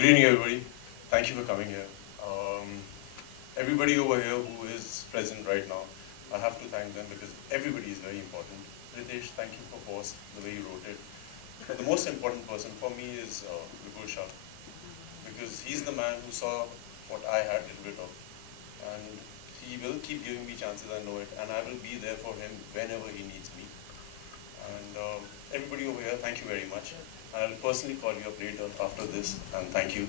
Good evening, everybody. Thank you for coming here. Everybody over here who is present right now, I have to thank them because everybody is very important. Ritesh, thank you for Boss, the way you wrote it. But the most important person for me is Vipul Shah, because he's the man who saw what I had a little bit of. And he will keep giving me chances, I know it, and I will be there for him whenever he needs me. And everybody over here, thank you very much. I'll personally call you up later after this, and thank you.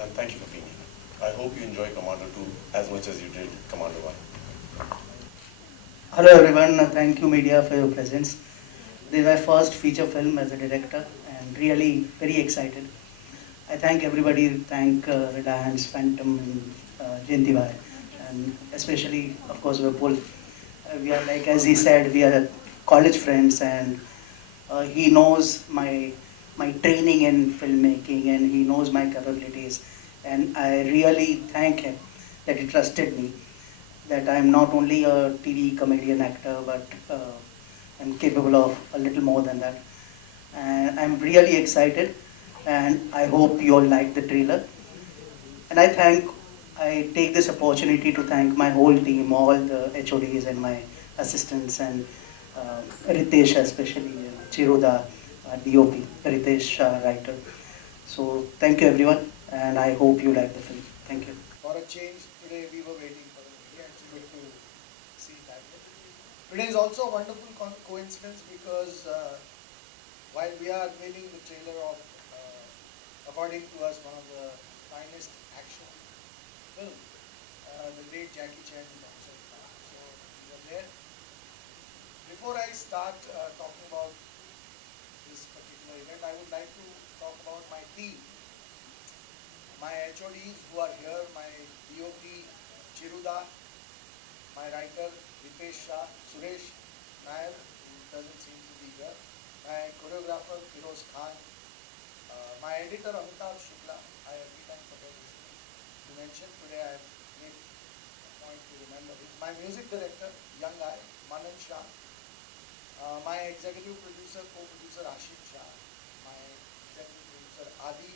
And thank you for being here. I hope you enjoy Commando 2 as much as you did Commando 1. Hello everyone, thank you media for your presence. This is my first feature film as a director and really very excited. I thank everybody, thank Reliance, Phantom and Jayanti Bhai, and especially of course Vipul. We are like, as he said, we are college friends, and he knows my training in filmmaking and he knows my capabilities, and I really thank him that he trusted me, that I'm not only a TV comedian actor, but I'm capable of a little more than that. And I'm really excited, and I hope you all like the trailer. And I take this opportunity to thank my whole team, all the HODs and my assistants, and Ritesh especially, Chiruda, DOP, Ritesh, writer. So thank you everyone, and I hope you like the film. Thank you. For a change, today we were waiting for the movie, and it's good to see that. Today is also a wonderful coincidence because while we are unveiling the trailer of, according to us, one of the finest action film, the great Jackie Chan is also in town. So we are there. Before I start talking about this particular event, I would like to talk about my team. My HODs who are here, my DOP Chiruda, my writer Ritesh Shah, Suresh Nair, who doesn't seem to be here, my choreographer Firoz Khan, my editor Amitabh Shukla. I every time forget his name to mention. Today I made a point to remember it. My music director, young guy, Manan Shah, my executive producer, co-producer Ashim Shah, my executive producer Adi,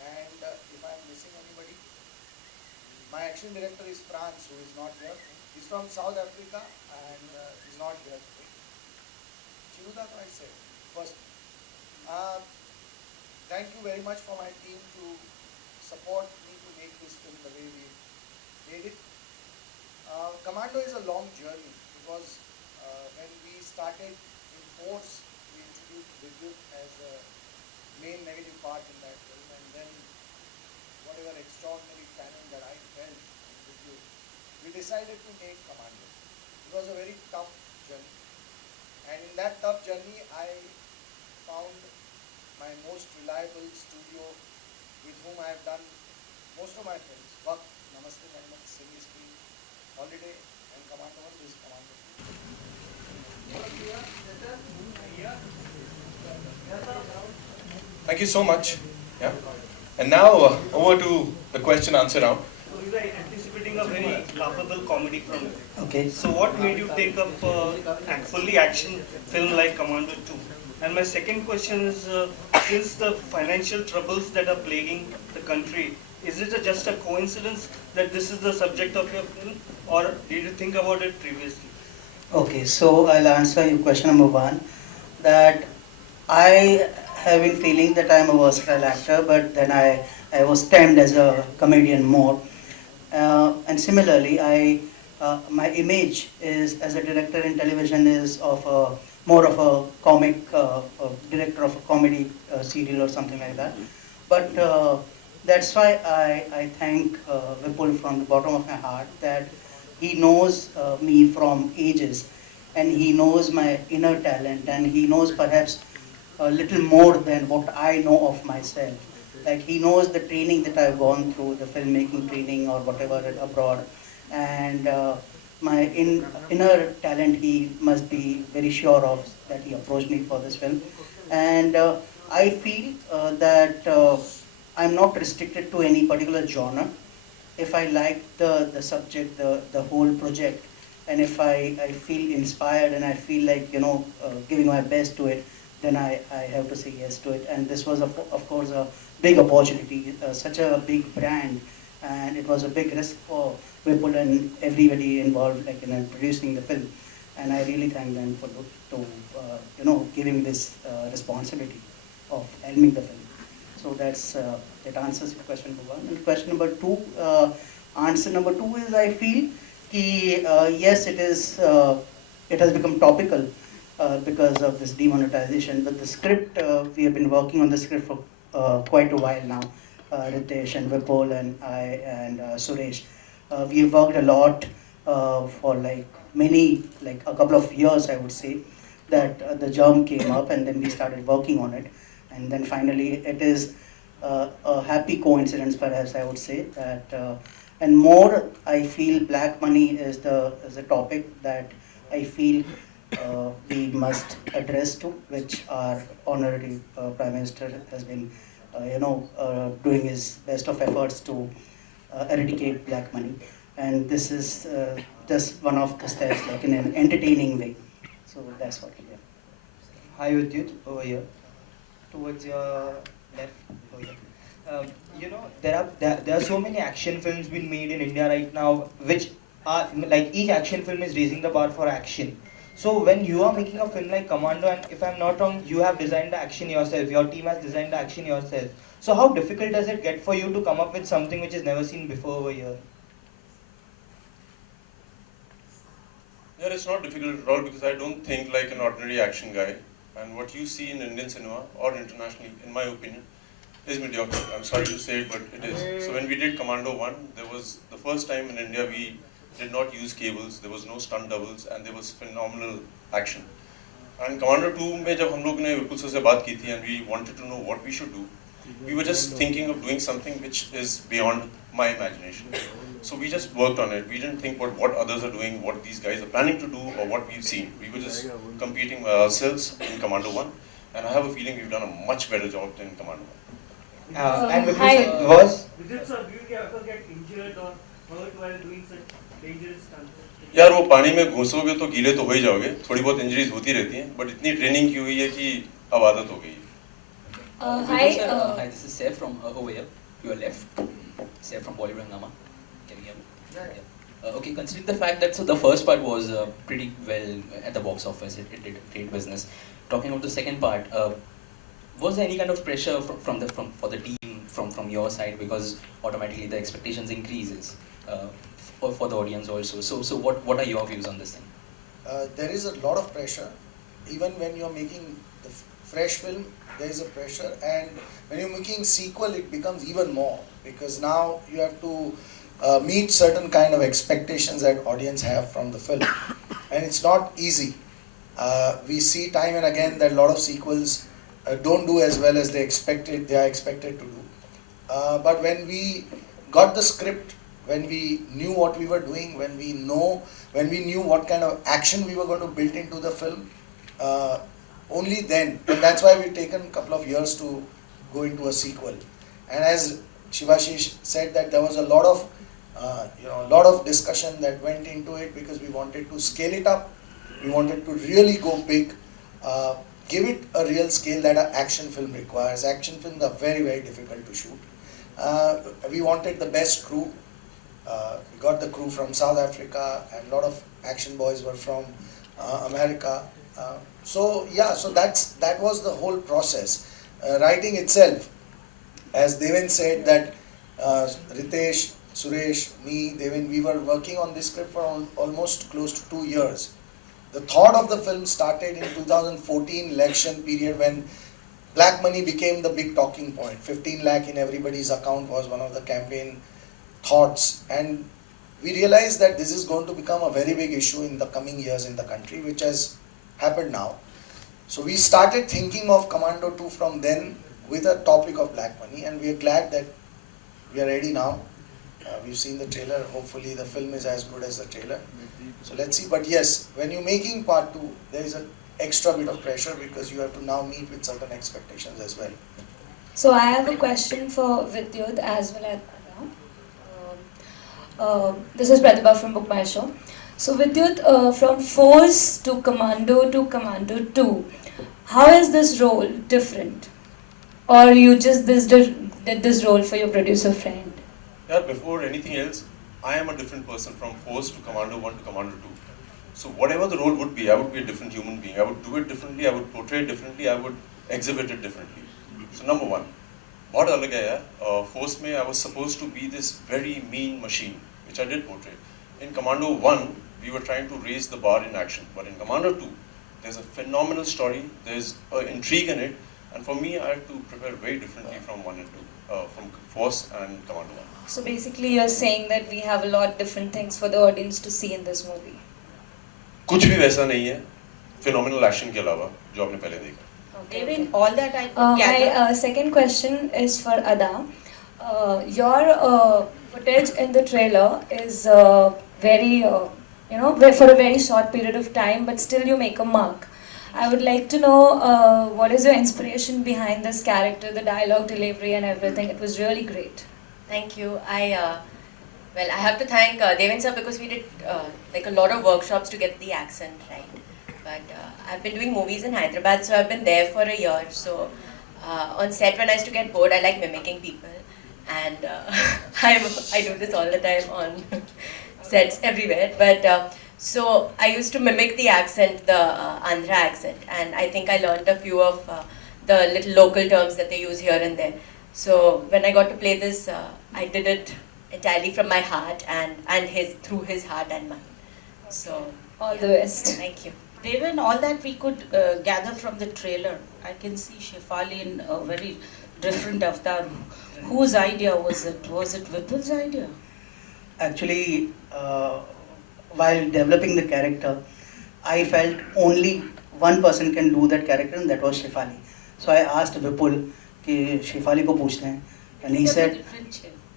and if I'm missing anybody, my action director is Franz, who is not here. He's from South Africa and he's not here today. Chiruda, I said first. Thank you very much for my team to support me to make this film the way we made it. Commando is a long journey because when we started in Force, we introduced Vidyut as a main negative part in that film, and then whatever extraordinary talent that I felt in Vidyut, we decided to make Commando. It was a very tough journey, and in that tough journey I found my most reliable studio with whom I have done most of my films. Waqt, Namaste Mehmet, Simi Screen, Holiday, and Commando 1 is Commando 2. Thank you so much. Yeah. And now over to the question answer round. So we were anticipating a very laughable comedy from you. Okay. So what made you take up fully action film like Commando 2? And my second question is, since the financial troubles that are plaguing the country, is it just a coincidence that this is the subject of your film, or did you think about it previously? Okay, so I'll answer your question number one. That I have been feeling that I'm a versatile actor, but then I was termed as a comedian more. And similarly, my image is as a director in television is of more of a comic director of a comedy serial or something like that. But that's why I thank Vipul from the bottom of my heart, that he knows me from ages, and he knows my inner talent, and he knows perhaps a little more than what I know of myself. Like, he knows the training that I've gone through, the filmmaking training or whatever abroad, and my inner talent he must be very sure of, that he approached me for this film. And I feel that I'm not restricted to any particular genre. If I like the subject, the whole project, and if I feel inspired and I feel like, giving my best to it, then I have to say yes to it. And this was, of course, a big opportunity, such a big brand, and it was a big risk for Vipul and everybody involved, like in producing the film. And I really thank them for giving this responsibility of helming the film. So that answers your question number one. And question number two, answer number two is I feel yes, it has become topical because of this demonetization. But the script, we have been working on the script for quite a while now. Ritesh and Vipul and I and Suresh. We have worked a lot for like a couple of years, I would say, that the germ came up and then we started working on it. And then finally, it is a happy coincidence, perhaps I would say, that and more I feel black money is the topic that I feel we must address to, which our honorary Prime Minister has been, doing his best of efforts to eradicate black money. And this is just one of the steps, like in an entertaining way. So that's what we have. Hi Vidyut, over here, towards your left, over here. There are so many action films being made in India right now, which are like each action film is raising the bar for action. So when you are making a film like Commando, and if I'm not wrong, you have designed the action yourself. Your team has designed the action yourself. So how difficult does it get for you to come up with something which is never seen before over here? Yeah, it's not difficult at all because I don't think like an ordinary action guy. And what you see in Indian cinema or internationally, in my opinion, is mediocre. I'm sorry to say it, but it is. So when we did Commando 1, there was the first time in India we did not use cables, there was no stunt doubles, and there was phenomenal action. And Commando 2 में जब हम लोग ने विपुल sir से बात की थी and we wanted to know what we should do, we were just thinking of doing something which is beyond my imagination. So we just worked on it. We didn't think what others are doing, what these guys are planning to do, or what we've seen. We were just competing by ourselves in Commando 1, and I have a feeling we've done a much better job than Commando 1. And Vipul Hi. sir was Did sir, do you ever get injured or hurt while doing such dangerous stunts? यार वो पानी में घुसोगे तो गीले तो हो ही जाओगे, थोड़ी बहुत इंजरीज होती रहती हैं, बट इतनी ट्रेनिंग की हुई है कि अब आदत हो गई है. Hi. Hi, this is Saif from over here, to your left. Saif from Bollywood Hangama. Can you hear me? Yeah. Okay, considering the fact that so the first part was pretty well at the box office, it did great business. Talking about the second part, was there any kind of pressure for the team from your side, because automatically the expectations increases for the audience also. So what are your views on this thing? There is a lot of pressure. Even when you're making the fresh film, there is a pressure, and when you're making sequel, it becomes even more, because now you have to meet certain kind of expectations that audience have from the film, and it's not easy. We see time and again that a lot of sequels don't do as well as they are expected to do. But when we got the script, when we knew what we were doing, when we knew what kind of action we were going to build into the film, only then, and that's why we've taken a couple of years to go into a sequel. And as Shivashish said, that there was a lot of discussion that went into it, because we wanted to scale it up, we wanted to really go big, give it a real scale that an action film requires. Action films are very, very difficult to shoot. We wanted the best crew. We got the crew from South Africa, and a lot of action boys were from America. So that was the whole process. Writing itself, as Deven said, that Ritesh, Suresh, me, Deven, we were working on this script for almost close to 2 years. The thought of the film started in 2014 election period, when black money became the big talking point. 15 lakh in everybody's account was one of the campaign thoughts, and we realized that this is going to become a very big issue in the coming years in the country, which has happened now. So we started thinking of Commando 2 from then with a topic of black money, and we are glad that we are ready now. We've seen the trailer. Hopefully the film is as good as the trailer. So let's see. But yes, when you're making part 2, there is an extra bit of pressure, because you have to now meet with certain expectations as well. So I have a question for Vidyut as well as this is Pratibha from Book My Show. So Vidyut, from Force to Commando 2, how is this role different? Or you just did this role for your producer friend? Yeah, before anything else, I am a different person from Force to Commando 1 to Commando 2. So whatever the role would be, I would be a different human being. I would do it differently, I would portray it differently, I would exhibit it differently. So number one, बहुत अलग है यार. Force में I was supposed to be this very mean machine, which I did portray. In Commando 1, we were trying to raise the bar in action. But in Commando 2, there's a phenomenal story, there's intrigue in it, and for me, I had to prepare very differently from 1 and 2, from Force and Commando 1. So basically you're saying that we have a lot different things for the audience to see in this movie. कुछ भी वैसा नहीं है, phenomenal action के अलावा, जो आपने पहले देखा. Given all that I could gather. My second question is for Ada. Your footage in the trailer is very, for a very short period of time, but still you make a mark. I would like to know what is your inspiration behind this character, the dialogue delivery and everything. It was really great. Thank you. I have to thank Devin sir because we did like a lot of workshops to get the accent right. But I've been doing movies in Hyderabad, so I've been there for a year. So on set, when I used to get bored, I like mimicking people, and I do this all the time on sets everywhere. But so I used to mimic the accent, the Andhra accent, and I think I learned a few of the little local terms that they use here and there. So when I got to play this, I did it entirely from my heart and through his heart and mine. So All the best. thank you. Devin, all that we could gather from the trailer, I can see Shefali in a very different avatar. Whose idea was it? Was it Vipul's idea? Actually, while developing the character, I felt only one person can do that character, and that was Shefali. So I asked Vipul कि Shefali को पूछते हैं, and he said,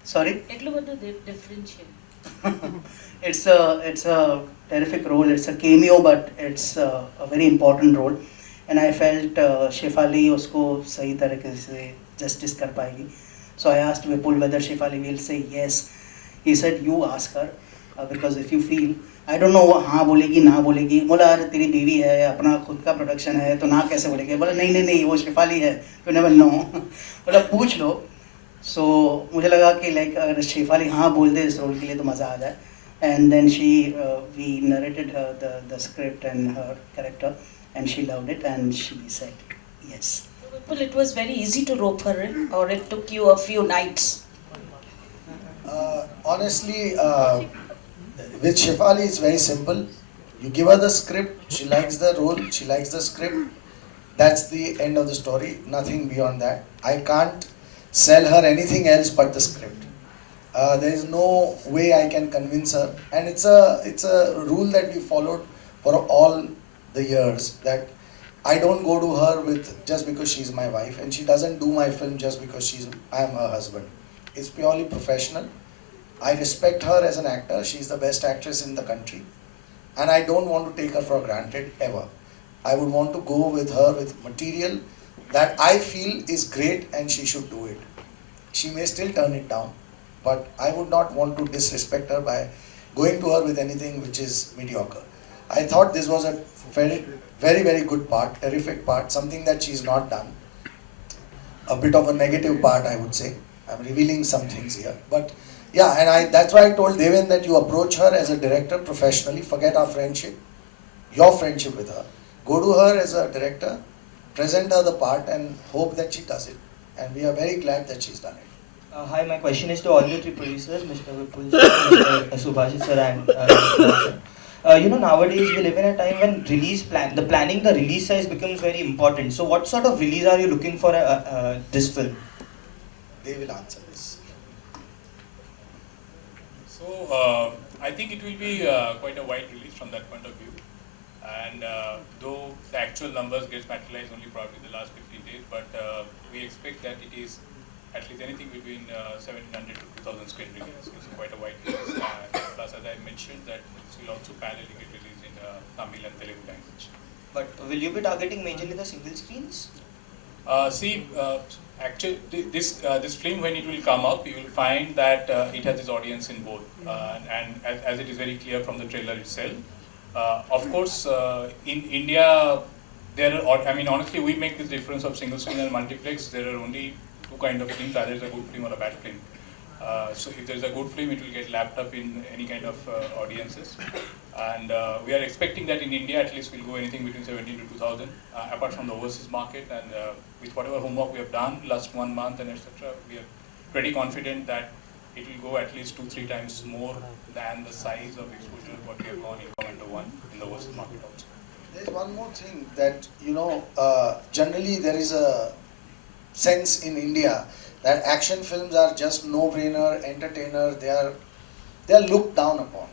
sorry. It's a terrific role. It's a cameo, but it's a very important role. And I felt Shefali उसको सही तरीके से justice कर पाएगी. So I asked Vipul whether Shefali will say yes. He said you ask her because if you feel, I don't know वो हाँ बोलेगी ना बोलेगी. बोला अरे तेरी बीवी है, अपना खुद का प्रोडक्शन है, तो ना कैसे बोलेगी? बोला नहीं वो शेफाली है, you never know. बोला पूछ लो. So मुझे लगा कि like अगर शेफाली हाँ बोल दे इस रोल के लिए तो मज़ा आ जाए. And then we narrated her the script and her character, and she loved it, and she said yes. Well, it was very easy to rope her in, or it took you a few nights? Honestly, with Shefali it's very simple. You give her the script, she likes the role, she likes the script. That's the end of the story, nothing beyond that. I can't sell her anything else but the script. There is no way I can convince her, and it's a rule that we followed for all the years, that I don't go to her with just because she's my wife, and she doesn't do my film just because I am her husband. It's purely professional. I respect her as an actor. She's the best actress in the country, and I don't want to take her for granted ever. I would want to go with her with material that I feel is great, and she should do it. She may still turn it down, but I would not want to disrespect her by going to her with anything which is mediocre. I thought this was a very, very, very good part, terrific part, something that she's not done. A bit of a negative part, I would say. I'm revealing some things here. But yeah, and that's why I told Devin that you approach her as a director professionally, forget our friendship, your friendship with her. Go to her as a director, present her the part, and hope that she does it. And we are very glad that she's done it. Hi, my question is to all the three producers, Mr. Vipul sir, Mr. Subhash sir, and nowadays we live in a time when the release size becomes very important. So what sort of release are you looking for this film? They will answer this. So I think it will be quite a wide release from that point of view. And though the actual numbers get materialized only probably the last 15 days, but we expect that it is at least anything between 1700 to 2000 screen release. It's quite a wide release. And plus, as I mentioned, that this will also parallelly get released in Tamil and Telugu language. But will you be targeting majorly the single screens? Actually, this film, when it will come up, you will find that it has its audience in both. And as it is very clear from the trailer itself, of course, in India, honestly, we make this difference of single screen and multiplex. There are only kind of things, either it's a good film or a bad film. So if there's a good film, it will get lapped up in any kind of audiences. And we are expecting that in India at least we'll go anything between 17 to 2000, apart from the overseas market. And with whatever homework we have done last 1 month and etc., we are pretty confident that it will go at least 2-3 times more than the size of exposure what we have gone in Commando 1 in the overseas market also. There's one more thing that, generally there is a sense in India that action films are just no-brainer, entertainer, they are looked down upon.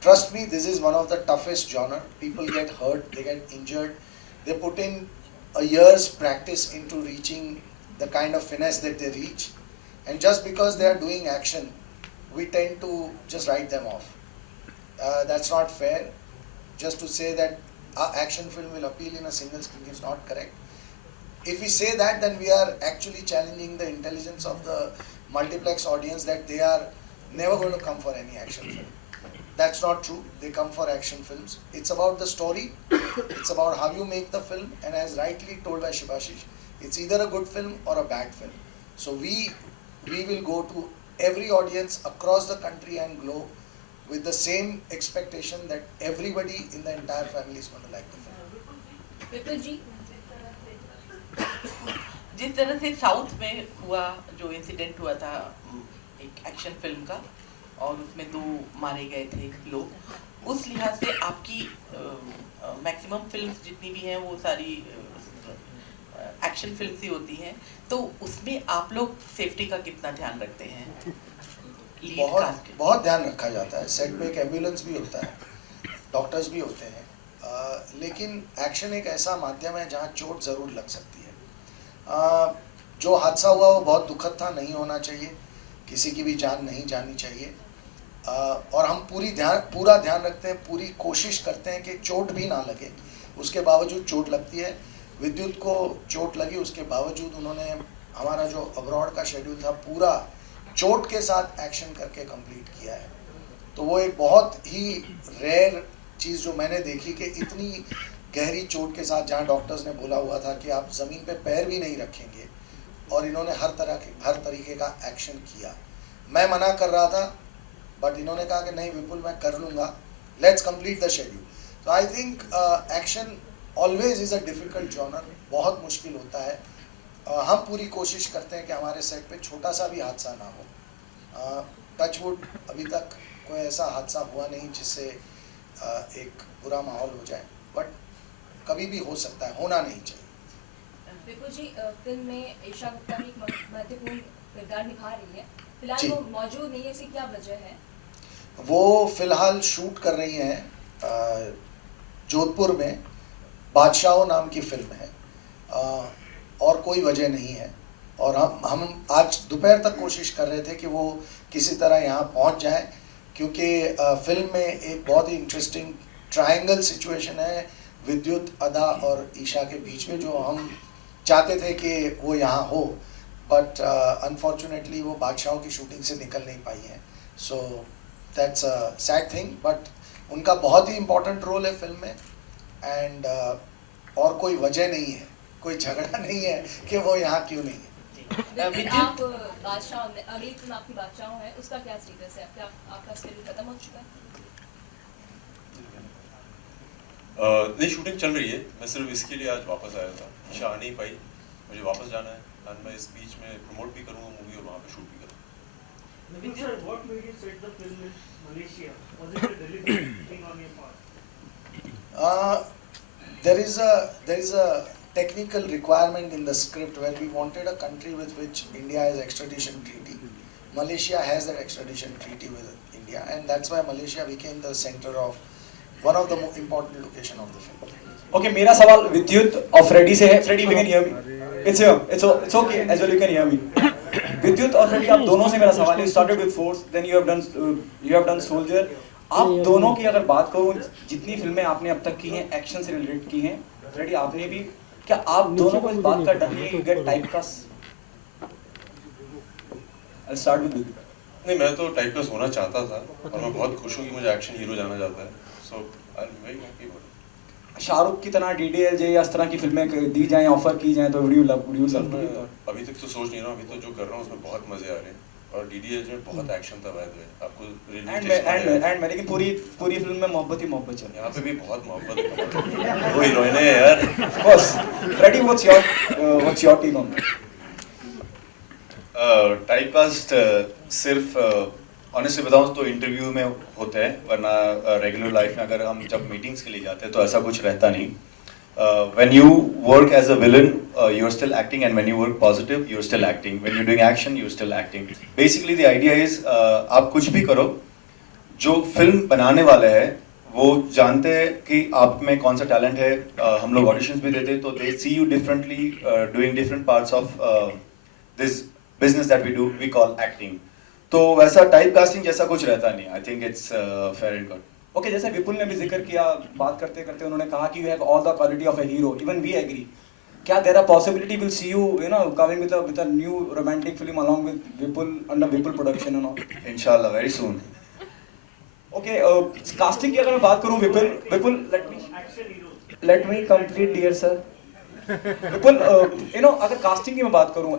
Trust me, this is one of the toughest genre. People get hurt, they get injured. They put in a year's practice into reaching the kind of finesse that they reach. And just because they are doing action, we tend to just write them off. That's not fair. Just to say that our action film will appeal in a single screen is not correct. If we say that, then we are actually challenging the intelligence of the multiplex audience that they are never going to come for any action film. That's not true. They come for action films. It's about the story. It's about how you make the film. And as rightly told by Shubhashish, it's either a good film or a bad film. So we will go to every audience across the country and globe with the same expectation that everybody in the entire family is going to like the film. विपुल जी, जिस तरह से south में हुआ जो incident हुआ था एक action film का और उसमें 2 मारे गए थे लोग, उस लिहाज से आपकी मैक्सिमम फिल्म्स जितनी भी हैं वो सारी एक्शन फिल्म्स ही होती हैं, तो उसमें आप लोग सेफ्टी का कितना ध्यान रखते हैं? बहुत ध्यान रखा जाता है. सेट पे एक एम्बुलेंस भी होता है, डॉक्टर्स भी होते हैं, लेकिन एक्शन एक ऐसा माध्यम है जहाँ चोट ज़रूर लग सकती है. जो हादसा हुआ वो बहुत दुखद था, नहीं होना चाहिए, किसी की भी जान नहीं जानी चाहिए. और हम पूरा ध्यान रखते हैं, पूरी कोशिश करते हैं कि चोट भी ना लगे. उसके बावजूद चोट लगती है. विद्युत को चोट लगी, उसके बावजूद उन्होंने हमारा जो अब्रॉड का शेड्यूल था पूरा चोट के साथ एक्शन करके कंप्लीट किया है. तो वो एक बहुत ही रेयर चीज़ जो मैंने देखी कि इतनी गहरी चोट के साथ, जहाँ डॉक्टर्स ने बोला हुआ था कि आप ज़मीन पे पैर भी नहीं रखेंगे, और इन्होंने हर तरीके का एक्शन किया. मैं मना कर रहा था, बट इन्होंने कहा कि नहीं विपुल मैं कर लूँगा, लेट्स कंप्लीट द शेड्यूल. तो I think action always is a difficult genre, बहुत मुश्किल होता है. हम पूरी कोशिश करते हैं कि हमारे सेट पे छोटा सा भी हादसा ना हो. टचवुड अभी तक कोई ऐसा हादसा हुआ नहीं जिससे एक बुरा माहौल हो जाए, बट कभी भी हो सकता है, होना नहीं चाहिए. विपुल जी, फिल्म में ईशा गुप्ता भी एक महत्वपूर्ण किरदार निभा रही है. फिलहाल वो मौजूद नहीं है, इसकी क्या वजह है? वो फिलहाल शूट कर रही हैं जोधपुर में. बादशाहों नाम की फिल्म है, और कोई वजह नहीं है. और हम आज दोपहर तक कोशिश कर रहे थे कि वो किसी तरह यहाँ पहुँच जाएं, क्योंकि फिल्म में एक बहुत ही इंटरेस्टिंग ट्रायंगल सिचुएशन है विद्युत, अदा और ईशा के बीच में, जो हम चाहते थे कि वो यहाँ हो, बट अनफॉर्चुनेटली वो बादशाहों की शूटिंग से निकल नहीं पाई है. So that's a sad thing, but उनका बहुत ही इम्पोर्टेंट रोल है फिल्म में. एंड और कोई वजह नहीं है, कोई झगड़ा नहीं है कि वो यहाँ क्यों नहीं है. आप बादशाह, अगली फिल्म आपकी बादशाह है, उसका क्या स्टेटस है? क्या आपका शेड्यूल खत्म हो चुका है? नहीं, शूटिंग चल रही है. मैं सिर्फ इसके लिए आज वापस आया था. ईशा आ नहीं पाई, मुझे वापस जाना है, और मैं इस बीच में प्रमोट भी करूँगा मूवी और वहाँ पे शूट भी करूँगा. Sir, what made you set the film in Malaysia? Was it a deliberate thing on your part? There is a technical requirement in the script where we wanted a country with which India has extradition treaty. Malaysia has that extradition treaty with India, and that's why Malaysia became the center of one of the most important location of the film. Okay, मेरा सवाल विद्युत और Freddy से है. Freddy, you can hear me? It's here. It's okay as well. You can hear me. विद्युत और Freddy, आप दोनों से मेरा सवाल है. You started with Force, then you have done Soldier. आप दोनों की अगर बात करूँ, जितनी फिल्में आपने अब तक की हैं एक्शन से रिलेटेड की हैं, फ्रेडी आपने भी, क्या आप दोनों को इस बात का डर नहीं है gate typecast? I'll start with विद्युत. नहीं, मैं तो टाइपकास्ट होना चाहता था, और मैं बहुत खुश हूँ कि मुझे एक्शन हीरो जाना जाता है. So I am very happy about it. Shahrukh की तरह DDLJ या इस तरह की फिल्में दी जाएं, ऑफर की जाएं, तो would you love to? अभी तक तो सोच नहीं रहा हूँ, अभी तो जो कर रहा हूँ उसमें बहुत मजे आ रहे हैं और DDLJ में बहुत एक्शन था बाय द वे, आपको एंड मैं लेकिन पूरी फिल्म में मोहब्बत ही मोहब्बत चल यहाँ पे भी बहुत मोहब्बत है, वो हीरोइन है यार। Of course. Freddy, what's your take on typecast सिर्फ ऑनेस्टली बताऊं तो इंटरव्यू में होता है, वरना रेगुलर लाइफ में अगर हम जब मीटिंग्स के लिए जाते हैं तो ऐसा कुछ रहता नहीं. When you work as a villain, you're still acting, and when you work positive, you're still acting. When you're doing action, you're still acting. Basically, the idea is आप कुछ भी करो, जो फिल्म बनाने वाले हैं वो जानते हैं कि आप में कौन सा टैलेंट है. हम लोग ऑडिशंस भी देते हैं तो they see you differently, doing different parts of this business that we do. We call acting. तो वैसा टाइप कास्टिंग जैसा कुछ रहता नहीं. I think it's fair and good. Okay, जैसे विपुल ने भी जिक्र किया, बात करते करते उन्होंने कहा कि you have all the quality of a hero, even we agree. क्या there are possibility will see you know coming with a new romantic film along with Vipul under Vipul production and all? इंशाल्लाह वेरी सून. ओके, कास्टिंग की अगर मैं बात करूं, Vipul let me complete dear sir. Vipul, अगर casting की मैं बात करूं,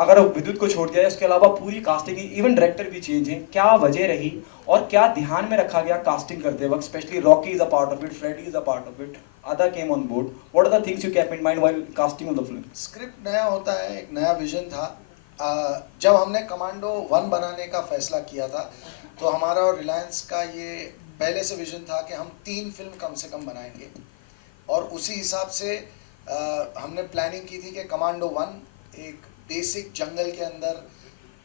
अगर विद्युत को छोड़ दिया, उसके अलावा पूरी कास्टिंग, इवन डायरेक्टर भी चेंज हैं, क्या वजह रही और क्या ध्यान में रखा गया कास्टिंग करते वक्त? Specially Rocky is a part of it, Freddy is a part of it, Ada came on board. What are the things you keep in mind while casting of the film? Script नया होता है, एक नया vision था. जब हमने commando 1 बनाने का फैसला किया था तो हमारा और रिलायंस का ये पहले से विजन था कि हम 3 फिल्म कम से कम बनाएंगे, और उसी हिसाब से हमने प्लानिंग की थी कि कमांडो 1 एक बेसिक जंगल के अंदर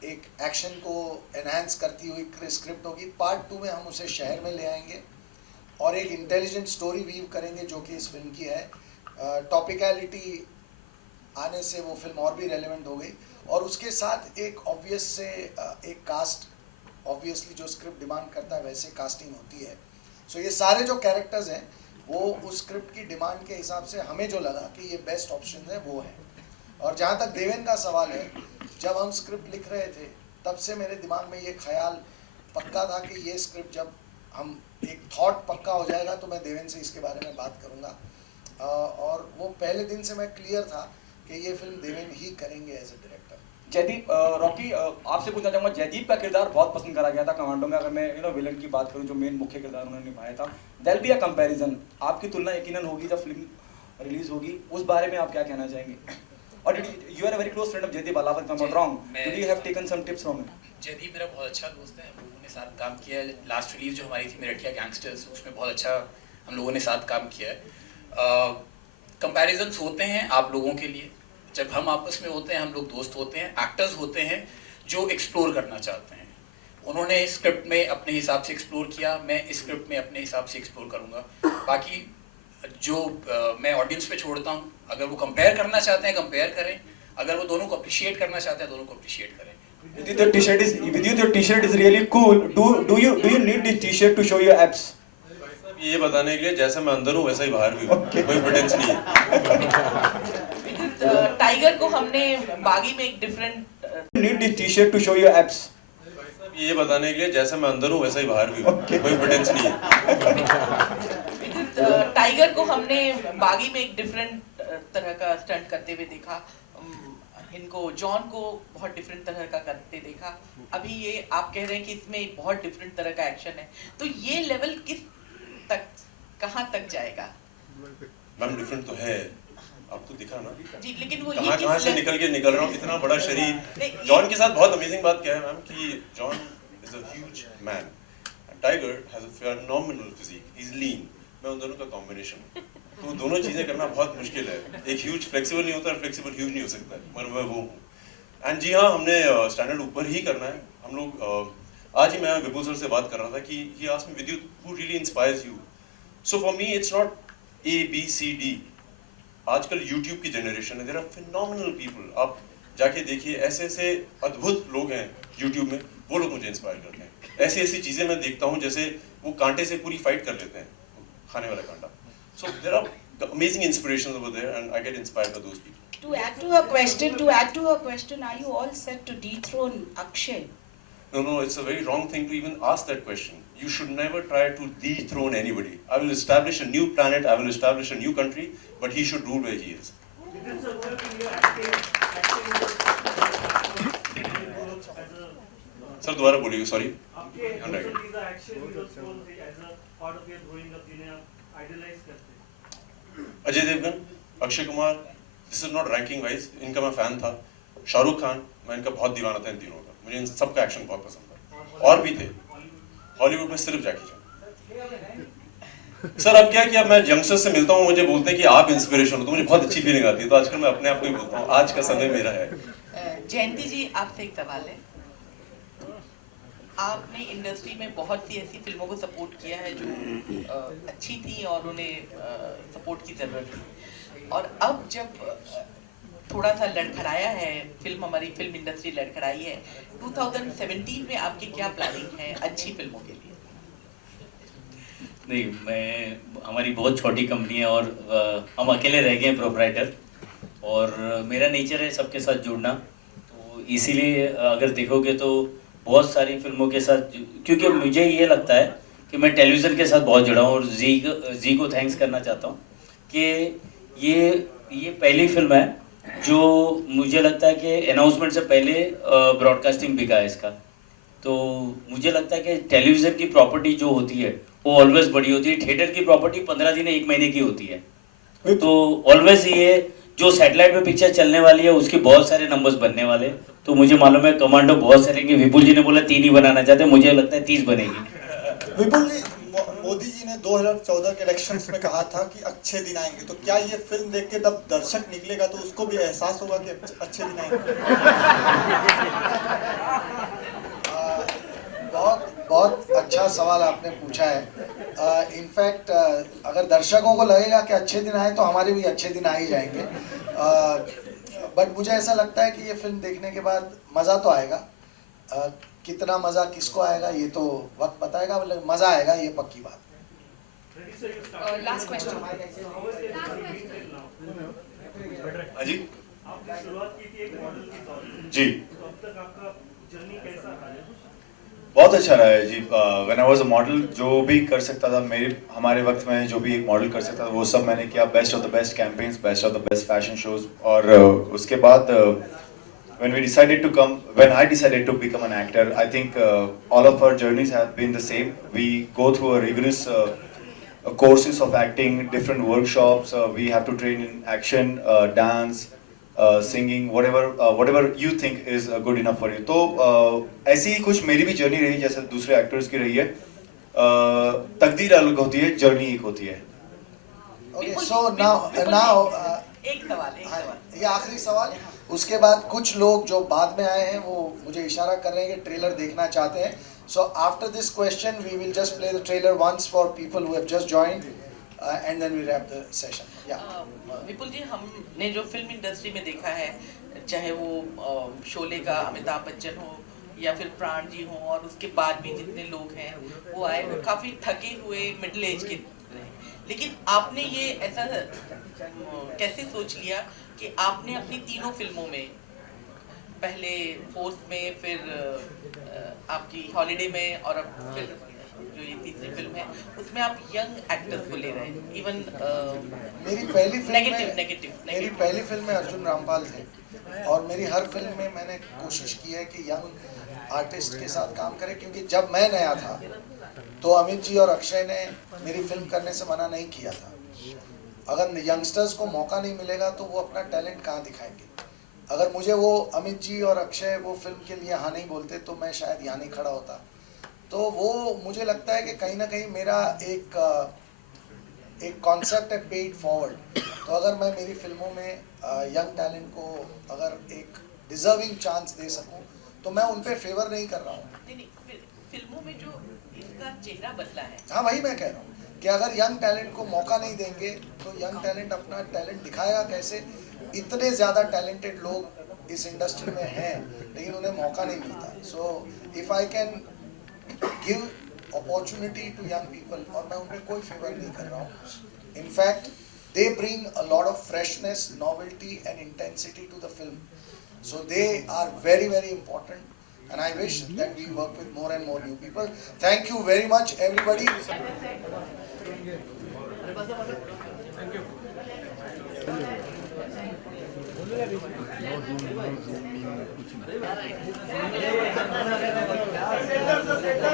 एक एक्शन को एनहांस करती हुई स्क्रिप्ट होगी. पार्ट 2 में हम उसे शहर में ले आएंगे और एक इंटेलिजेंट स्टोरी वीव करेंगे जो कि इस फिल्म की है. टॉपिकलिटी आने से वो फिल्म और भी रेलेवेंट हो गई, और उसके साथ एक ऑब्वियस से एक कास्ट, ऑब्वियसली जो स्क्रिप्ट डिमांड करता है वैसे कास्टिंग होती है. सो ये सारे जो कैरेक्टर्स हैं वो उस स्क्रिप्ट की डिमांड के हिसाब से हमें जो लगा कि ये बेस्ट ऑप्शन है वो है. और जहाँ तक देवेन का सवाल है, जब हम स्क्रिप्ट लिख रहे थे तब से मेरे दिमाग में ये ख्याल पक्का था कि ये स्क्रिप्ट जब हम एक थॉट पक्का हो जाएगा तो मैं देवेन से इसके बारे में बात करूँगा. और वो पहले दिन से मैं क्लियर था कि ये फिल्म देवेन ही करेंगे as a director. Jaideep, Rocky, आपसे पूछना चाहूँगा, जयदीप का किरदार बहुत पसंद करा गया था कमांडो में. अगर मैं विलन की बात करूँ, जो मेन मुख्य किरदार उन्होंने निभाया था, देयर बी अ कंपैरिजन. आपकी तुलना यकीनन होगी जब फिल्म रिलीज होगी, उस बारे में आप क्या कहना चाहेंगे? और you are a very close friend of Jaydeep Alawat, if I'm not wrong. Did you have taken some tips from him? Jaideep मेरा बहुत अच्छा दोस्त है, हम लोगों ने साथ काम किया है. लास्ट रिलीज जो हमारी थी मेरठिया गैंगस्टर्स, उसमें बहुत अच्छा हम लोगों ने साथ काम किया है. कंपैरिजन्स होते हैं आप लोगों के लिए, जब हम आपस में होते हैं हम लोग दोस्त होते हैं. एक्टर्स होते हैं जो एक्सप्लोर करना चाहते हैं. उन्होंने इस स्क्रिप्ट में अपने हिसाब से एक्सप्लोर किया, मैं इस स्क्रिप्ट में अपने हिसाब से एक्सप्लोर करूँगा. बाकी जो मैं ऑडियंस पे छोड़ता हूँ, अगर वो कंपेयर करना चाहते हैं कंपेयर करें, अगर वो दोनों को अप्रिशिएट करना चाहते हैं दोनों को अप्रिशिएट करें. With your t-shirt is really cool. Do you need this t-shirt to show your abs? ये बताने के लिए जैसे मैं अंदर हूँ वैसा ही बाहर भी हूँ, कोई प्रेटेंस नहीं है. टाइगर को हमने बागी में एक different. Need this t-shirt to show your abs? ये बताने के लिए जैसे मैं अंदर हूँ वैसा ही बाहर भी हूँ, कोई प्रेटेंस नहीं है. टाइगर को हमने बागी में एक डिफरेंट तरह का स्टंट करते हुए देखा. इनको जॉन को बहुत डिफरेंट तरह का करते देखा. अभी ये आप कह रहे हैं कि इसमें बहुत डिफरेंट तरह का एक्शन है, तो ये लेवल किस तक, कहाँ तक जाएगा? मैम डिफरेंट तो है, आप तो दिखा ना जी, लेकिन वो कहाँ से निकल रहा हूँ, इतना बड़ा शरीर. जॉन के साथ बहुत अमेजिंग बात क्या है मैम कि John is a huge man, Tiger has a phenomenal physique, he is lean. मैं उन दोनों का कॉम्बिनेशन, तो दोनों चीज़ें करना बहुत मुश्किल है. एक ह्यूज फ्लेक्सिबल नहीं होता, फ्लेक्सिबल ह्यूज नहीं हो सकता, मगर मैं वो हूँ. एंड जी हाँ, हमने स्टैंडर्ड ऊपर ही करना है. हम लोग आज ही मैं विपुल सर से बात कर रहा था कि ही आस्क्ड मी विद्युत who really inspires you. So for me it's not ABCD. आजकल यूट्यूब की जनरेशन है, देयर आर फिनोमिनल पीपल. आप जाके देखिए, ऐसे ऐसे अद्भुत लोग हैं यूट्यूब में, वो लोग मुझे इंस्पायर करते हैं. ऐसी ऐसी चीज़ें मैं देखता हूँ जैसे वो कांटे से पूरी फाइट कर लेते हैं, खाने वाला कांटा. So there are amazing inspirations over there, and I get inspired by those people. To add to her question, are you all set to dethrone Akshay? No, it's a very wrong thing to even ask that question. You should never try to dethrone anybody. I will establish a new planet, I will establish a new country, but he should rule where he is. Sir दोबारा बोलिए, sorry. आपके action heroes कौन थे as a part of your growing up जिन्हें आप idolise करते? Ajay Devgan, Akshay Kumar, this is not ranking wise, इनका मैं फैन था। शाहरुख खान, मैं इनका बहुत दीवाना था इन तीनों का, मुझे इन सबका एक्शन बहुत पसंद था। और भी थे हॉलीवुड में, सिर्फ जैकी चैन। सर अब क्या कि अब मैं यंगस्टर्स से मिलता हूँ, मुझे बोलते हैं कि आप इंस्पिरेशन हो, तो मुझे बहुत अच्छी फीलिंग आती है। तो आजकल मैं अपने आप को ही बोलता हूँ आज का समय मेरा है। जयंती जी, आपसे एक सवाल है। आपने इंडस्ट्री में बहुत सी ऐसी फिल्मों को सपोर्ट किया है जो अच्छी थी और उन्हें सपोर्ट की जरूरत थी, और अब जब थोड़ा सा लड़खड़ाया है फिल्म, हमारी फिल्म इंडस्ट्री लड़खड़ाई है, 2017 में आपकी क्या प्लानिंग है अच्छी फिल्मों के लिए? नहीं, हमारी बहुत छोटी कंपनी है और हम अकेले रह गए हैं प्रोप्राइटर, और मेरा नेचर है सबके साथ जुड़ना, तो इसीलिए अगर देखोगे तो बहुत सारी फिल्मों के साथ, क्योंकि मुझे ये लगता है कि मैं टेलीविज़न के साथ बहुत जुड़ा हूँ, और जी को थैंक्स करना चाहता हूँ कि ये पहली फिल्म है जो मुझे लगता है कि अनाउंसमेंट से पहले ब्रॉडकास्टिंग बिका है इसका। तो मुझे लगता है कि टेलीविज़न की प्रॉपर्टी जो होती है वो ऑलवेज बड़ी होती है, थिएटर की प्रॉपर्टी 15 दिन 1 महीने की होती है। तो ऑलवेज ये जो सैटेलाइट पे पिक्चर चलने वाली है उसके बहुत सारे नंबर्स बनने वाले, तो मुझे मालूम है कमांडो बहुत सारे कि विपुल जी ने बोला 3 ही बनाना चाहते, मुझे लगता है 30 बनेगी। विपुल जी, मोदी जी ने 2014 के इलेक्शंस में कहा था कि अच्छे दिन आएंगे, तो क्या ये फिल्म देख के तब दर्शक निकलेगा तो उसको भी एहसास होगा कि अच्छे दिन आएंगे? बहुत अच्छा सवाल आपने पूछा है। इनफैक्ट अगर दर्शकों को लगेगा कि अच्छे दिन आए तो हमारे भी अच्छे दिन आ ही जाएंगे। बट मुझे ऐसा लगता है कि ये फिल्म देखने के बाद मज़ा तो आएगा। कितना मज़ा किसको आएगा ये तो वक्त बताएगा, मतलब मज़ा आएगा, ये पक्की बात। Last question. जी आपने शुरुआत की थी एक मॉडल के तौर पर, जी, तो अब तक आपका जर्नी कैसा रहा है? बहुत अच्छा रहा है जी। When I was a model, जो भी कर सकता था हमारे वक्त में, जो भी एक मॉडल कर सकता था वो सब मैंने किया। Best of the best campaigns, best of the best fashion shows, और उसके बाद when I decided to become an actor, I think all of our journeys have been the same. We go through a rigorous courses of acting, different workshops. We have to train in action, dance, singing, whatever you think is good enough for you. तो ऐसी ही कुछ मेरी भी journey रही जैसे दूसरे actors की रही है। तकदीर अलग होती है, जर्नी एक होती है। Okay, so now एक सवाल ये आखिरी सवाल। उसके बाद कुछ लोग जो बाद में आए हैं वो मुझे इशारा कर रहे हैं कि ट्रेलर देखना चाहते हैं। So after this question we will just play the trailer once for people who have just joined and then we wrap the session. Vipul ji, हमने जो फिल्म इंडस्ट्री में देखा है, चाहे वो शोले का अमिताभ बच्चन हो या फिर प्राण जी हो, और उसके बाद भी जितने लोग हैं वो आए, वो काफ़ी थके हुए मिडिल एज के रहे, लेकिन आपने ये ऐसा कैसे सोच लिया कि आपने अपनी तीनों फिल्मों में, पहले फोर्स में, फिर आपकी हॉलिडे में, और अब फिर जो ये तीसरी फिल्म है उसमें आप यंग एक्टर्स को ले रहे हैं? इवन मेरी पहली नेगेटिव मेरी पहली फिल्म में अर्जुन रामपाल थे, और मेरी हर फिल्म में मैंने कोशिश की है कि यंग आर्टिस्ट के साथ काम करें, क्योंकि जब मैं नया था तो अमित जी और अक्षय ने मेरी फिल्म करने से मना नहीं किया था। अगर यंगस्टर्स को मौका नहीं मिलेगा तो वो अपना टैलेंट कहाँ दिखाएंगे। अगर मुझे वो अमित जी और अक्षय वो फिल्म के लिए हाँ नहीं बोलते तो मैं शायद यहाँ नहीं खड़ा होता। तो वो मुझे लगता है कि कहीं ना कहीं मेरा एक कॉन्सेप्ट है पेड फॉरवर्ड। तो अगर मैं मेरी फिल्मों में यंग टैलेंट को अगर एक डिजर्विंग चांस दे सकूं तो मैं उन पे फेवर नहीं कर रहा हूँ। फिल्मों में जो इसका चेहरा बदला है, हाँ वही मैं कह रहा हूँ कि अगर यंग टैलेंट को मौका नहीं देंगे तो यंग टैलेंट अपना टैलेंट दिखाएगा कैसे। इतने ज़्यादा टैलेंटेड लोग इस इंडस्ट्री में हैं लेकिन उन्हें मौका नहीं मिलता। So if I can give opportunity to young people, और मैं उन पर कोई फेवर नहीं कर रहा हूँ। In fact they bring a lot of freshness, novelty and intensity to the film, so they are very very important and I wish that we work with more and more new people. Thank you very much everybody. Thank you. Center,